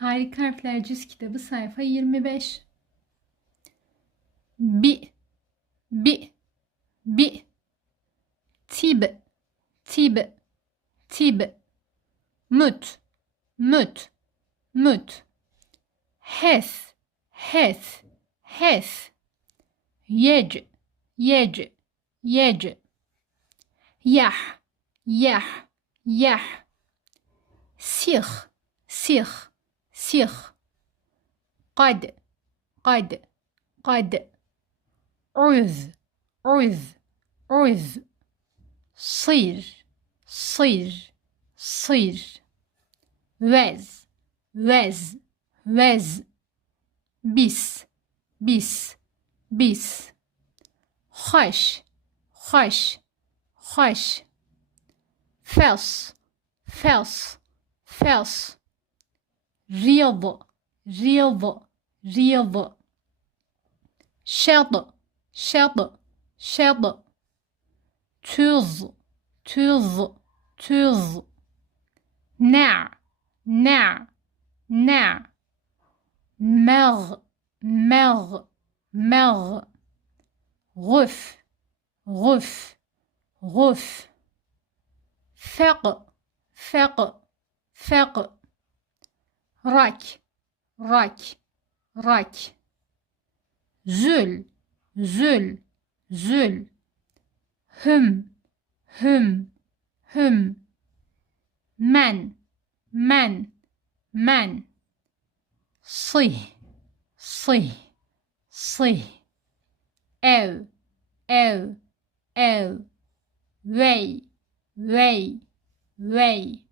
Harika Harfler Cüz Kitabı sayfa 25. Bi, bi, bi. Tib, tib, tib. Müt, müt, müt. Hes, hes, hes. Yec, yec, yec. Yah, yah, yah. Sih, sih, sih. قد قد قد. عذ عذ عذ. صير صير صير. وز وز وز. بس بس بس. خش خش خش. فص فص فص. ريض ريض ريض. شط شط شط. تز تز تز. نع نع نع. مغ مغ مغ. غف غف غف. فق فق فق. رك رك رك. زل زل زل. هم هم هم. من من من. صي صي صي. ev ev ev. Vey vey vey.